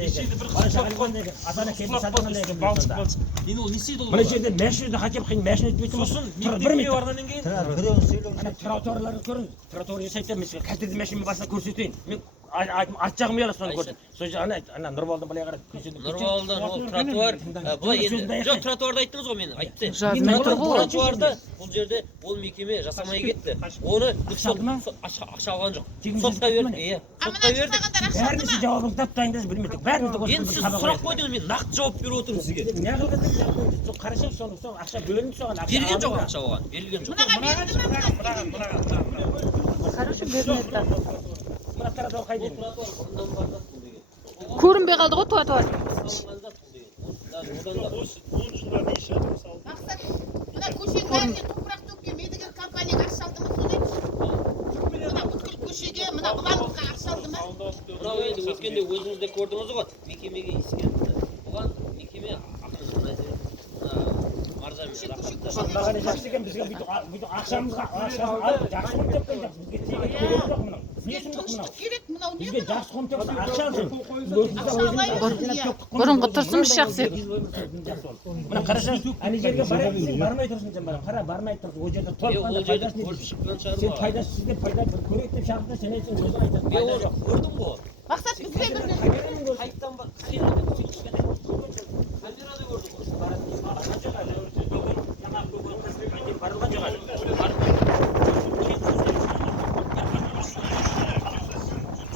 Атаны келіп сатқан екен. Енді ол не істейді ол? Мына жерде машинада хакем қиын машина өтпейтін Сосын мектепке барғаннан кейін тротуарларды көріңіз. Тротуар жасайтын мен қазірде машина басына көрсетейін. Мен ат жағым ұялы соны көрдім. Сол ана Нұрболдан былай қарады. Нұрболдан ол тротуар былай енді жоқ тротуарды айттыңыз ғой мен айтты. Тротуарды бұл жерде ол мекеме жасамай кетті. Оны ақша алған жоқ. Сотқа берді. Иә. Сотқа берді. Бәрінісі жауабын таппайындыз білмедік. Бәрімізді енді сіз сұрақ қойдыңыз мен нақты жауап беріп отырмын сізге. Не қылған қарасаң соны ақша бөлінді соған. Берген жоқ ақша оған. Берілген жоқ. Короче, бермеді. Мына тротуар қайда? Көрінбей қалды ғой тротуар. Мақсат, мына көшенің бәріне топырақ төккен Медігер компанияға ақша алды ма соны? Мына бүткіл көшеге, мына бұланға ақша алды ма? Мынау енді өткенде өзіңіз де көрдіңіз ғой, мекемеге ескертті. Бұған мекеме Маған жақсы екен бізге бүйтіп ақшамызға алып жақсы қылып тепкен жақсы бізге тегін керек жоқ мынау. Не сұмдық мынау? Керек мынау не? Бізге жақсы қылып тепкен ақша алсын. Бұрынғы тұрсымыз жақсы еді. Мына қарасаңыз, ана жерге барайын, бармай тұрсың сен бара. Қара, бармай тұрсың. Ол жерде толыққанда пайдасы не дейсің? Сен пайдасы сізде пайда көрейік деп шақырды, сен айтсың, өзің айтасың. Мен оны көрдім ғой. Мақсат бізге бір Қайттан ба?